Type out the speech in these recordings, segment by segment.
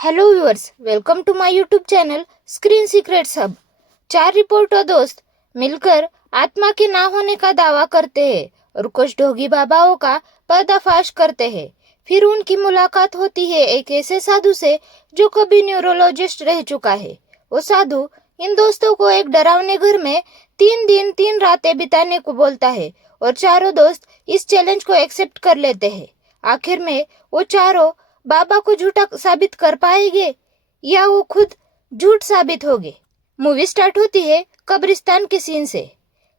Hello viewers, welcome to my YouTube channel screen secrets hub. 4 reporter दोस्त मिलकर आत्मा के ना होने का दावा करते हैं और कुछ ढोंगी बाबाओं का पर्दाफाश करते हैं। फिर उनकी मुलाकात होती है एक ऐसे साधु से जो कभी न्यूरोलॉजिस्ट रह चुका है। वो साधु इन दोस्तों को एक डरावने घर में 3 दिन 3 रातें बिताने को बोलता है और चारों दोस्त इस चैलेंज को एक्सेप्ट कर लेते हैं। आखिर में वो चारों बाबा को झूठा साबित कर पाएंगे या वो खुद झूठ साबित होंगे। मूवी स्टार्ट होती है कब्रिस्तान के सीन से।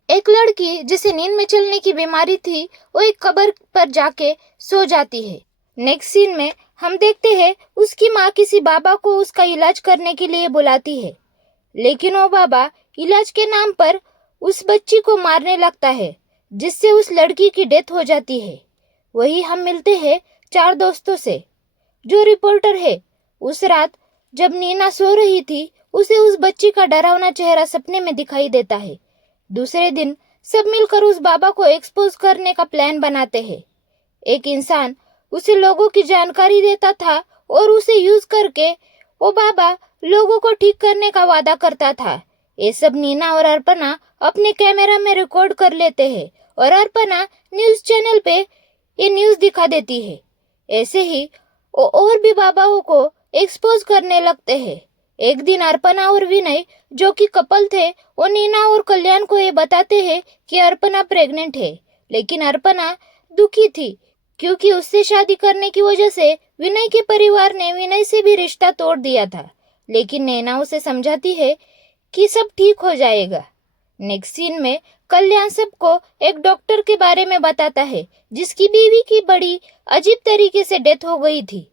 एक लड़की जिसे नींद में चलने की बीमारी थी वो एक कब्र पर जाके सो जाती है। नेक्स्ट सीन में हम देखते हैं उसकी माँ किसी बाबा को उसका इलाज करने के लिए बुलाती है, लेकिन वो बाबा इलाज के नाम पर उस बच्ची को मारने लगता है जिससे उस लड़की की डेथ हो जाती है। वही हम मिलते हैं 4 दोस्तों से। जो रिपोर्टर है उस रात जब नीना सो रही थी उसे उस बच्ची का डरावना चेहरा सपने में दिखाई देता है। दूसरे दिन सब मिलकर उस बाबा को एक्सपोज करने का प्लान बनाते हैं। एक इंसान उसे लोगों की जानकारी देता था और उसे यूज करके वो बाबा लोगों को ठीक करने का वादा करता था। ये सब नीना और अर्पणा अपने कैमरा में रिकॉर्ड कर लेते हैं और अर्पणा न्यूज चैनल पे ये न्यूज दिखा देती है। ऐसे ही और भी बाबाओं को एक्सपोज करने लगते हैं। एक दिन अर्पणा और विनय जो कि कपल थे वो नीना और कल्याण को ये बताते हैं कि अर्पणा प्रेग्नेंट है, लेकिन अर्पणा दुखी थी क्योंकि उससे शादी करने की वजह से विनय के परिवार ने विनय से भी रिश्ता तोड़ दिया था। लेकिन नैना उसे समझाती है कि सब ठीक हो जाएगा। नेक्स्ट सीन में कल्याण सबको एक डॉक्टर के बारे में बताता है जिसकी बीवी की बड़ी अजीब तरीके से डेथ हो गई थी,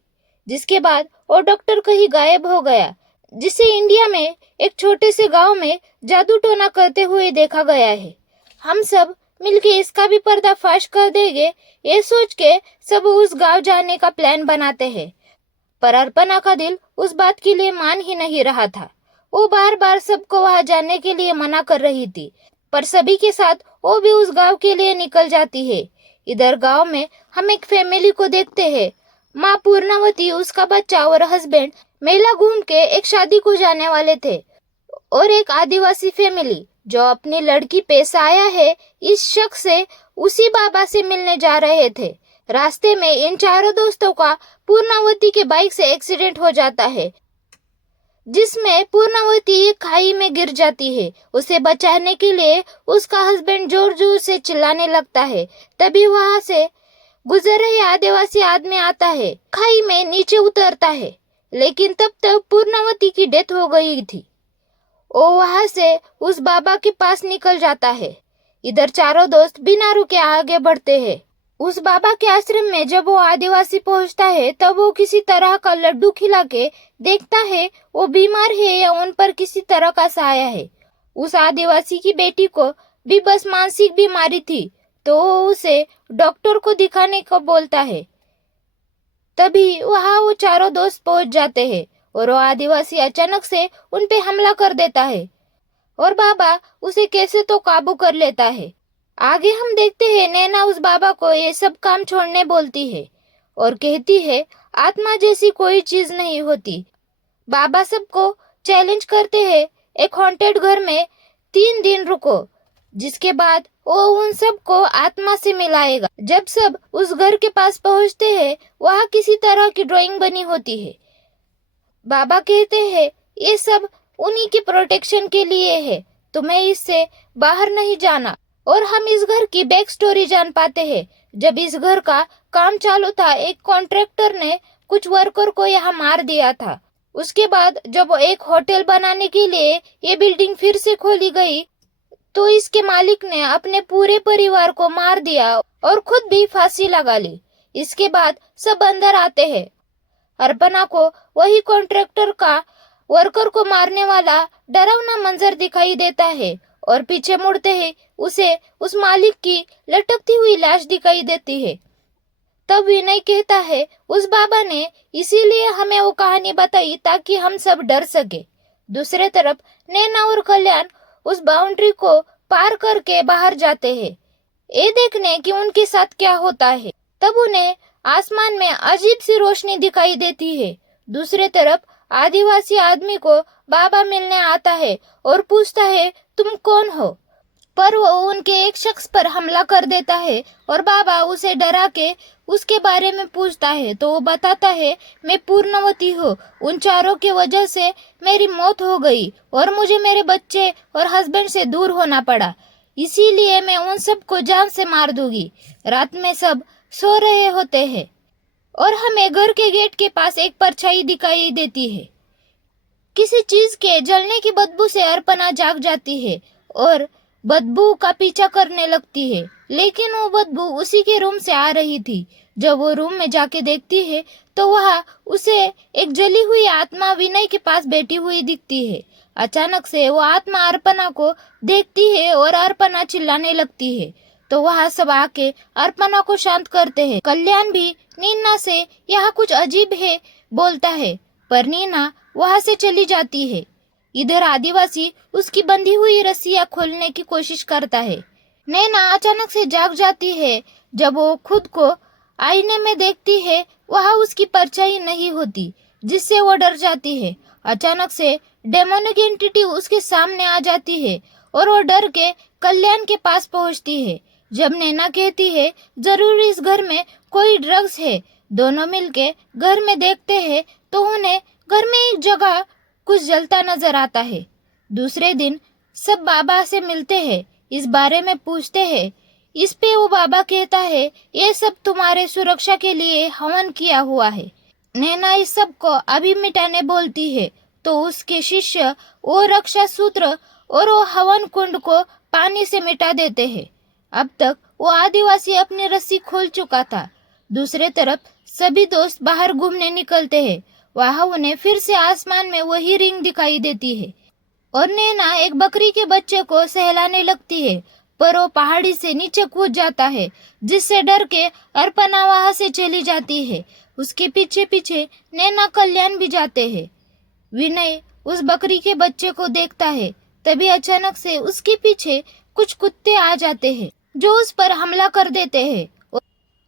जिसके बाद वो डॉक्टर कहीं गायब हो गया, जिसे इंडिया में एक छोटे से गांव में जादू टोना करते हुए देखा गया है। हम सब मिलके इसका भी पर्दाफाश कर देंगे ये सोच के सब उस गांव जाने का प्लान बनाते हैं, पर अर्पणा का दिल उस बात के लिए मान ही नहीं रहा था। वो बार बार सबको वहां जाने के लिए मना कर रही थी, पर सभी के साथ वो भी उस गांव के लिए निकल जाती है। इधर गांव में हम एक फैमिली को देखते हैं। माँ पूर्णावती, उसका बच्चा और हस्बैंड मेला घूम के एक शादी को जाने वाले थे और एक आदिवासी फैमिली जो अपनी लड़की पैसा आया है इस शख्स से उसी बाबा से मिलने जा रहे थे। रास्ते में इन चारों दोस्तों का पूर्णावती के बाइक से एक्सीडेंट हो जाता है, जिसमें पूर्णावती एक खाई में गिर जाती है। उसे बचाने के लिए उसका हस्बैंड जोर जोर से चिल्लाने लगता है। तभी वहां से गुजर रहे आदिवासी आदमी आता है, खाई में नीचे उतरता है, लेकिन तब तक पूर्णावती की डेथ हो गई थी। वो वहां से उस बाबा के पास निकल जाता है। इधर चारों दोस्त बिना रुके आगे बढ़ते हैं। उस बाबा के आश्रम में जब वो आदिवासी पहुंचता है तब वो किसी तरह का लड्डू खिला के देखता है वो बीमार है या उन पर किसी तरह का साया है। उस आदिवासी की बेटी को भी बस मानसिक बीमारी थी, तो वो उसे डॉक्टर को दिखाने को बोलता है। तभी वहां वो चारों दोस्त पहुंच जाते हैं और वो आदिवासी अचानक से उन पे हमला कर देता है और बाबा उसे कैसे तो काबू कर लेता है। आगे हम देखते हैं नैना उस बाबा को ये सब काम छोड़ने बोलती है और कहती है आत्मा जैसी कोई चीज नहीं होती। बाबा सबको चैलेंज करते हैं एक हॉन्टेड घर में 3 दिन रुको, जिसके बाद वो उन सबको आत्मा से मिलाएगा। जब सब उस घर के पास पहुंचते हैं वहां किसी तरह की ड्राइंग बनी होती है। बाबा कहते हैं ये सब उन्हीं के प्रोटेक्शन के लिए है, तुम्हें इससे बाहर नहीं जाना। और हम इस घर की बैक स्टोरी जान पाते हैं। जब इस घर का काम चालू था एक कॉन्ट्रैक्टर ने कुछ वर्कर को यहाँ मार दिया था। उसके बाद जब एक होटल बनाने के लिए ये बिल्डिंग फिर से खोली गई तो इसके मालिक ने अपने पूरे परिवार को मार दिया और खुद भी फांसी लगा ली। इसके बाद सब अंदर आते हैं। अर्पणा को वही कॉन्ट्रैक्टर का वर्कर को मारने वाला डरावना मंजर दिखाई देता है और पीछे मुड़ते ही उसे उस मालिक की लटकती हुई लाश दिखाई देती है। तब विनय कहता है उस बाबा ने इसीलिए हमें वो कहानी बताई ताकि हम सब डर सके। दूसरे तरफ नैना और कल्याण उस बाउंड्री को पार करके बाहर जाते हैं, ये देखने कि उनके साथ क्या होता है। तब उन्हें आसमान में अजीब सी रोशनी दिखाई देती है दूसरे तरफ आदिवासी आदमी को बाबा मिलने आता है और पूछता है तुम कौन हो, पर वो उनके एक शख्स पर हमला कर देता है और बाबा उसे डरा के उसके बारे में पूछता है तो वो बताता है मैं पूर्णवती हूँ, उन चारों की वजह से मेरी मौत हो गई और मुझे मेरे बच्चे और हस्बैंड से दूर होना पड़ा, इसीलिए मैं उन सब को जान से मार दूंगी। रात में सब सो रहे होते हैं और हमें घर के गेट के पास एक परछाई दिखाई देती है। किसी चीज के जलने की बदबू से अर्पणा जाग जाती है और बदबू का पीछा करने लगती है, लेकिन वो बदबू उसी के रूम से आ रही थी। जब वो रूम में जाके देखती है तो वहाँ उसे एक जली हुई आत्मा विनय के पास बैठी हुई दिखती है। अचानक से वो आत्मा अर्पणा को देखती है और अर्पणा चिल्लाने लगती है, तो वहाँ सब आके अर्पणा को शांत करते हैं। कल्याण भी नीना से यहाँ कुछ अजीब है बोलता है, पर नीना वहाँ से चली जाती है। इधर आदिवासी उसकी बंधी हुई रस्सियां खोलने की कोशिश करता है। नैना अचानक से जाग जाती है। जब वो खुद को आईने में देखती है वहाँ उसकी परछाई नहीं होती, जिससे वो डर जाती है। अचानक से डेमोनिक एंटिटी उसके सामने आ जाती है और वो डर के कल्याण के पास पहुंचती है। जब नैना कहती है जरूर इस घर में कोई ड्रग्स है, दोनों मिलके घर में देखते हैं तो उन्हें घर में एक जगह कुछ जलता नजर आता है। दूसरे दिन सब बाबा से मिलते हैं, इस बारे में पूछते हैं। इस पे वो बाबा कहता है ये सब तुम्हारे सुरक्षा के लिए हवन किया हुआ है। नैना इस सब को अभी मिटाने बोलती है तो उसके शिष्य वो रक्षा सूत्र और वो हवन कुंड को पानी से मिटा देते हैं। अब तक वो आदिवासी अपनी रस्सी खोल चुका था। दूसरे तरफ सभी दोस्त बाहर घूमने निकलते हैं। वहाँ उन्हें फिर से आसमान में वही रिंग दिखाई देती है और नैना एक बकरी के बच्चे को सहलाने लगती है, पर वो पहाड़ी से नीचे कूद जाता है, जिससे डर के अर्पणा वहाँ से चली जाती है। उसके पीछे पीछे नैना कल्याण भी जाते हैं। विनय उस बकरी के बच्चे को देखता है, तभी अचानक से उसके पीछे कुछ कुत्ते आ जाते हैं जो उस पर हमला कर देते हैं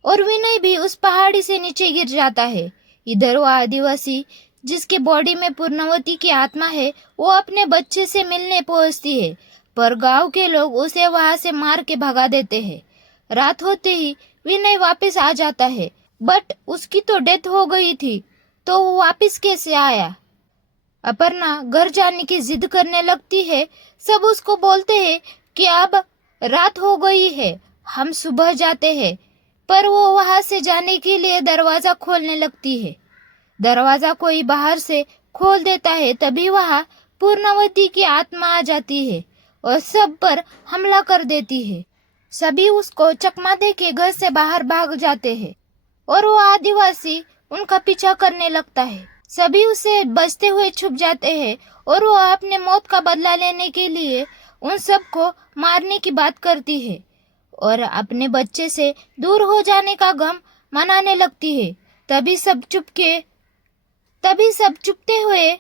और विनय भी उस पहाड़ी से नीचे गिर जाता है। इधर वो आदिवासी जिसके बॉडी में पूर्णवती की आत्मा है वो अपने बच्चे से मिलने पहुंचती है, पर गांव के लोग उसे वहां से मार के भगा देते हैं। रात होते ही विनय वापस आ जाता है, बट उसकी तो डेथ हो गई थी, तो वो वापस कैसे आया। अपर्णा घर जाने की जिद करने लगती है। सब उसको बोलते हैं कि अब रात हो गई है, हम सुबह जाते हैं, पर वो वहां से जाने के लिए दरवाजा खोलने लगती है। दरवाजा कोई बाहर से खोल देता है, तभी वहां पूर्णवती की आत्मा आ जाती है और सब पर हमला कर देती है। सभी उसको चकमा दे के घर से बाहर भाग जाते हैं और वो आदिवासी उनका पीछा करने लगता है। सभी उसे बचते हुए छुप जाते हैं और वो अपने मौत का बदला लेने के लिए उन सबको मारने की बात करती है और अपने बच्चे से दूर हो जाने का गम मनाने लगती है। तभी सब चुपते हुए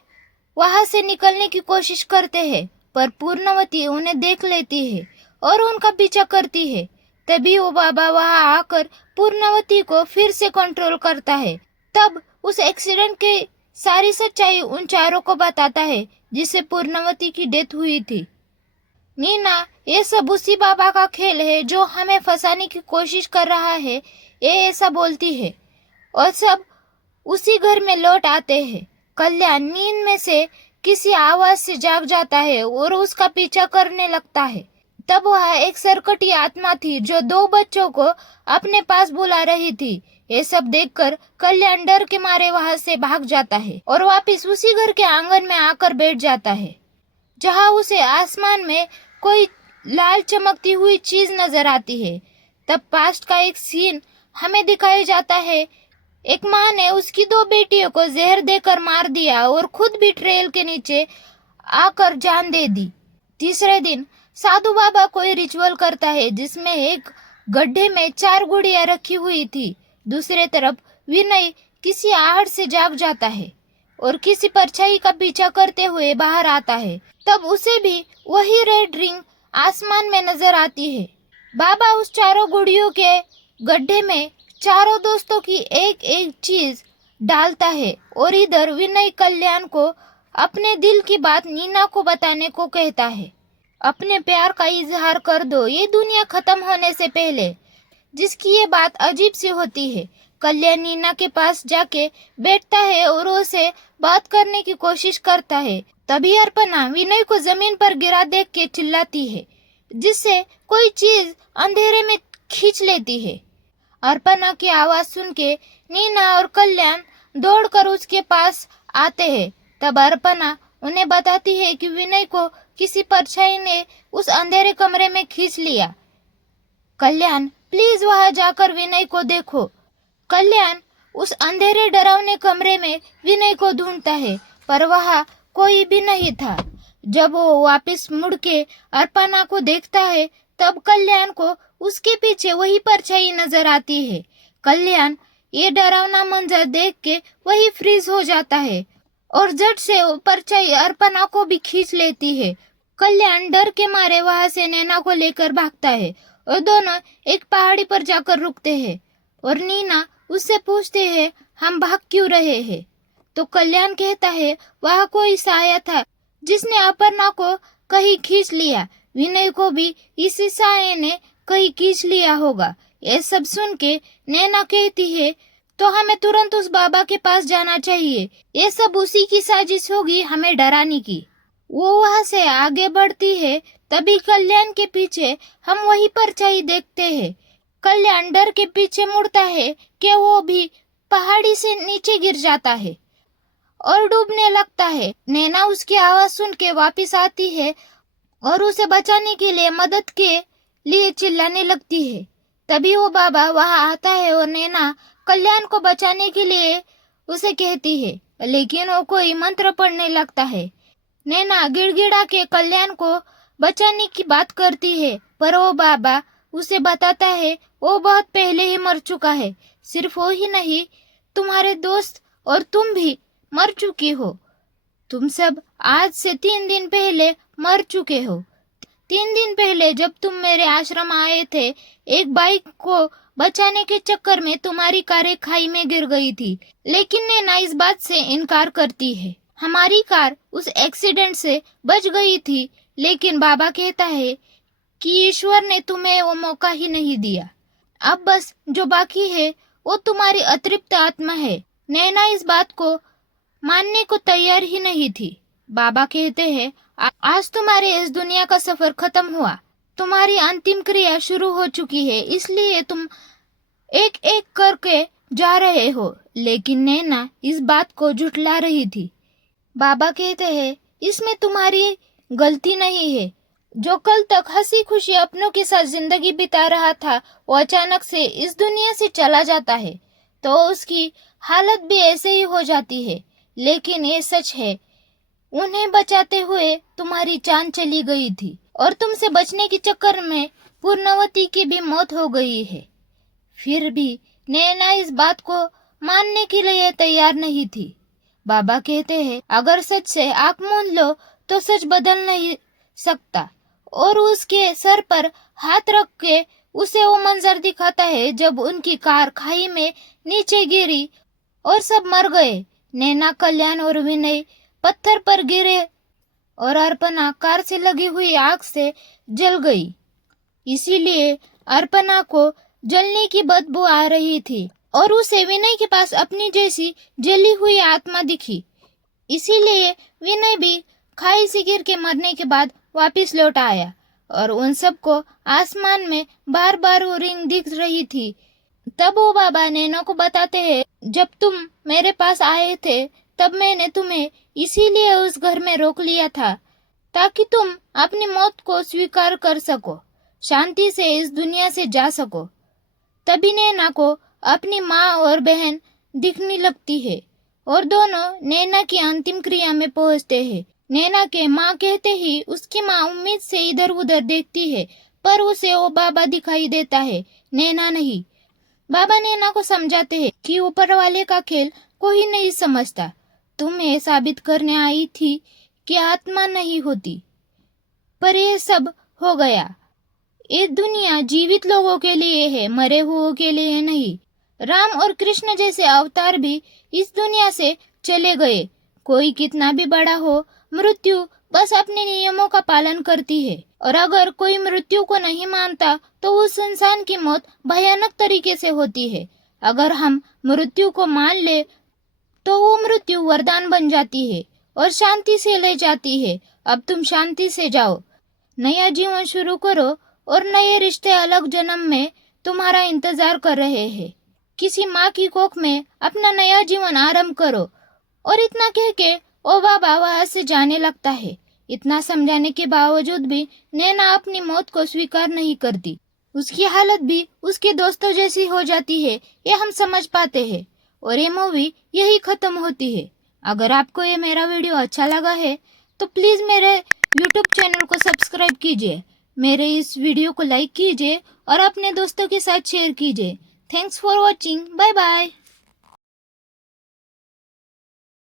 वहां से निकलने की कोशिश करते हैं, पर पूर्णवती उन्हें देख लेती है और उनका पीछा करती है। तभी वो बाबा वहां आकर पूर्णवती को फिर से कंट्रोल करता है। तब उस एक्सीडेंट की सारी सच्चाई उन चारों को बताता है जिससे पूर्णवती की डेथ हुई थी। नीना ये सब उसी बाबा का खेल है जो हमें फंसाने की कोशिश कर रहा है, ये ऐसा बोलती है और सब उसी घर में लौट आते हैं। कल्याण नींद में से किसी आवाज से जाग जाता है और उसका पीछा करने लगता है। तब वह एक सरकटी आत्मा थी जो 2 बच्चों को अपने पास बुला रही थी। ये सब देखकर कल्याण डर के मारे वहां से भाग जाता है और वापस उसी घर के आंगन में आकर बैठ जाता है, जहां उसे आसमान में कोई लाल चमकती हुई चीज नजर आती है। तब पास्ट का एक सीन हमें दिखाया जाता है। एक माँ ने उसकी 2 बेटियों को जहर देकर मार दिया और खुद भी ट्रेल के नीचे आकर जान दे दी। तीसरे दिन साधु बाबा कोई रिचुअल करता है जिसमें एक गड्ढे में 4 गुड़िया रखी हुई थी। दूसरे तरफ विनय किसी आहट से जाग जाता है और किसी परछाई का पीछा करते हुए बाहर आता है। तब उसे भी वही रेड रिंग आसमान में नजर आती है। बाबा उस 4 गुड़ियों के गड्ढे में चारों दोस्तों की एक एक चीज डालता है और इधर विनय कल्याण को अपने दिल की बात नीना को बताने को कहता है। अपने प्यार का इजहार कर दो ये दुनिया खत्म होने से पहले। जिसकी ये बात अजीब सी होती है। कल्याण नीना के पास जाके बैठता है और उसे बात करने की कोशिश करता है। तभी अर्पणा विनय को जमीन पर गिरा देख के चिल्लाती है, जिससे कोई चीज अंधेरे में खींच लेती है। अर्पणा की आवाज सुन के नीना और कल्याण दौड़कर उसके पास आते हैं। तब अर्पणा उन्हें बताती है कि विनय को किसी परछाई ने उस अंधेरे कमरे में खींच लिया। कल्याण, प्लीज वहां जाकर विनय को देखो। कल्याण उस अंधेरे डरावने कमरे में विनय को ढूंढता है, पर वहां कोई भी नहीं था। जब वो वापस मुड़ के अर्पणा को देखता है, तब कल्याण को उसके पीछे वही परछाई नजर आती है। कल्याण ये डरावना मंजर देख के वही फ्रीज हो जाता है और झट से वो परछाई अर्पणा को भी खींच लेती है। कल्याण डर के मारे वहां से नैना को लेकर भागता है और दोनों एक पहाड़ी पर जाकर रुकते हैं और नीना उससे पूछते हैं, हम भाग क्यों रहे हैं? तो कल्याण कहता है, वह कोई साया था जिसने अर्पणा को कहीं खींच लिया। विनय को भी इसी साये ने कहीं खींच लिया होगा। ये सब सुन के नैना कहती है, तो हमें तुरंत उस बाबा के पास जाना चाहिए। ये सब उसी की साजिश होगी हमें डराने की। वो वहां से आगे बढ़ती है, तभी कल्याण के पीछे हम वही परछाई देखते हैं। कल्याण डर के पीछे मुड़ता है कि वो भी पहाड़ी से नीचे गिर जाता है और डूबने लगता है। नैना उसकी आवाज सुन के वापिस आती है और उसे बचाने के लिए मदद के लिए चिल्लाने लगती है। तभी वो बाबा वहां आता है और नैना कल्याण को बचाने के लिए उसे कहती है, लेकिन वो कोई मंत्र पढ़ने लगता है। नैना गिड़गिड़ा के कल्याण को बचाने की बात करती है, पर वो बाबा उसे बताता है वो बहुत पहले ही मर चुका है। सिर्फ वो ही नहीं, तुम्हारे दोस्त और तुम भी मर चुकी हो। तुम सब आज से 3 दिन पहले मर चुके हो। 3 दिन पहले जब तुम मेरे आश्रम आए थे, एक बाइक को बचाने के चक्कर में तुम्हारी कार खाई में गिर गई थी, लेकिन नैना इस बात से इनकार करती है। हमारी कार उस एक्सीडेंट से बच गई थी, लेकिन बाबा कहता है कि ईश्वर ने तुम्हें वो मौका ही नहीं दिया। अब बस जो बाकी है वो तुम्हारी अतृप्त आत्मा है। नैना इस बात को मानने को तैयार ही नहीं थी। बाबा कहते हैं, आज तुम्हारे इस दुनिया का सफर खत्म हुआ। तुम्हारी अंतिम क्रिया शुरू हो चुकी है, इसलिए तुम एक एक करके जा रहे हो। लेकिन नैना इस बात को झुठला रही थी। बाबा कहते हैं, इसमें तुम्हारी गलती नहीं है। जो कल तक हंसी खुशी अपनों के साथ जिंदगी बिता रहा था, वो अचानक से इस दुनिया से चला जाता है, तो उसकी हालत भी ऐसे ही हो जाती है। लेकिन ये सच है, उन्हें बचाते हुए तुम्हारी जान चली गई थी और तुमसे बचने के चक्कर में पूर्णवती की भी मौत हो गई है। फिर भी नैना इस बात को मानने के लिए तैयार नहीं थी। बाबा कहते हैं, अगर सच से आंख मूंद लो तो सच बदल नहीं सकता। और उसके सर पर हाथ रख के उसे वो मंजर दिखाता है जब उनकी कार खाई में नीचे गिरी और सब मर गए। नैना, कल्याण और विनय पत्थर पर गिरे और अर्पणा कार से लगी हुई आग से जल गई। इसीलिए अर्पणा को जलने की बदबू आ रही थी और उसे विनय के पास अपनी जैसी जली हुई आत्मा दिखी। इसीलिए विनय भी खाई से गिर के मरने के बाद वापस लौट आया और उन सबको आसमान में बार बार वो रिंग दिख रही थी। तब वो बाबा नैना को बताते हैं, जब तुम मेरे पास आए थे तब मैंने तुम्हें इसीलिए उस घर में रोक लिया था, ताकि तुम अपनी मौत को स्वीकार कर सको, शांति से इस दुनिया से जा सको। तभी नैना को अपनी माँ और बहन दिखने लगती है और दोनों नैना की अंतिम क्रिया में पहुंचते हैं। नैना के माँ कहते ही उसकी माँ उम्मीद से इधर उधर देखती है, पर उसे वो बाबा दिखाई देता है, नैना नहीं। बाबा नैना को समझाते हैं कि ऊपर वाले का खेल कोई नहीं समझता। तुम ये साबित करने आई थी कि आत्मा नहीं होती, पर ये सब हो गया। ये दुनिया जीवित लोगों के लिए है, मरे हुओं के लिए नहीं। राम और कृष्ण जैसे अवतार भी इस दुनिया से चले गए। कोई कितना भी बड़ा हो, मृत्यु बस अपने नियमों का पालन करती है। और अगर कोई मृत्यु को नहीं मानता तो उस इंसान की मौत भयानक तरीके से होती है। अगर हम मृत्यु को मान ले तो वो मृत्यु वरदान बन जाती है और शांति से ले जाती है। अब तुम शांति से जाओ, नया जीवन शुरू करो और नए रिश्ते अलग जन्म में तुम्हारा इंतजार कर रहे हैं। किसी माँ की कोख में अपना नया जीवन आरंभ करो। और इतना कह के ओ बाबा वहां से जाने लगता है। इतना समझाने के बावजूद भी नैना अपनी मौत को स्वीकार नहीं करती। उसकी हालत भी उसके दोस्तों जैसी हो जाती है, ये हम समझ पाते हैं। और ये मूवी यही खत्म होती है। अगर आपको ये मेरा वीडियो अच्छा लगा है तो प्लीज मेरे यूट्यूब चैनल को सब्सक्राइब कीजिए, मेरे इस वीडियो को लाइक कीजिए और अपने दोस्तों के साथ शेयर कीजिए। Thanks for watching. Bye bye.